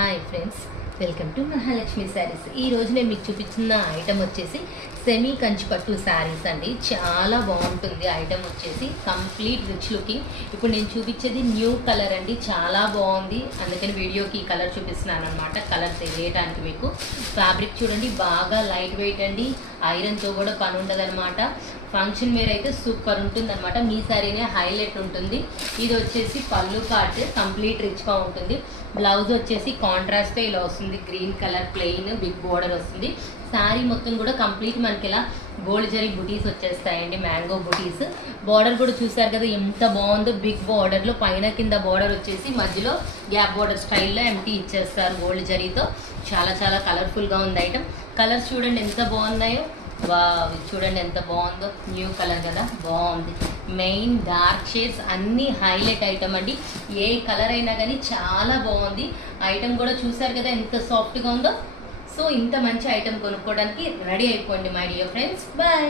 Hi friends, welcome to Mahalakshmi saris. ఈ రోజు నేను మీకు చూపించిన ఐటమ్ వచ్చేసి సెమీ కంచి పట్టు శారీస్ అండి. చాలా బాగుంటుంది ఐటమ్ వచ్చేసి, కంప్లీట్ రిచ్ లుకింగ్. ఇప్పుడు నేను చూపించేది న్యూ కలర్ అండి, చాలా బాగుంది. అందుకని వీడియోకి ఈ కలర్ చూపిస్తున్నాను అనమాట. కలర్ తెలియటానికి మీకు ఫ్యాబ్రిక్ చూడండి, బాగా లైట్ వెయిట్ అండి. ఐరన్తో కూడా పని ఉండదు అనమాట. ఫంక్షన్ వేర్ అయితే సూపర్ ఉంటుంది అనమాట. మీ శారీనే హైలైట్ ఉంటుంది. ఇది వచ్చేసి పళ్ళు పార్ట్ కంప్లీట్ రిచ్గా ఉంటుంది. బ్లౌజ్ వచ్చేసి కాంట్రాస్ట్తో ఇలా వస్తుంది, green colour plain big border వస్తుంది. శారీ మొత్తం కూడా కంప్లీట్ మనకి ఇలా గోల్డ్ జరీ బుటీస్ వచ్చేస్తాయండి, మ్యాంగో బుటీస్. బార్డర్ కూడా చూసారు కదా ఎంత బాగుందో, బిగ్ బార్డర్లో పైన కింద బార్డర్ వచ్చేసి మధ్యలో గ్యాప్ బార్డర్ స్టైల్లో ఎంటీ ఇచ్చేస్తారు గోల్డ్ జరీతో. చాలా చాలా కలర్ఫుల్గా ఉంది ఐటమ్. కలర్స్ చూడండి ఎంత బాగున్నాయో. చూడండి ఎంత బాగుందో, న్యూ కలర్ కదా, బాగుంది. మెయిన్ డార్క్ షేడ్స్ అన్నీ హైలైట్ ఐటమ్ అండి. ఏ కలర్ అయినా కానీ చాలా బాగుంది. ఐటమ్ కూడా చూసారు కదా ఎంత సాఫ్ట్గా ఉందో. సో ఇంత మంచి ఐటమ్ కొనుక్కోవడానికి రెడీ అయిపోండి మై డియర్ ఫ్రెండ్స్. బాయ్.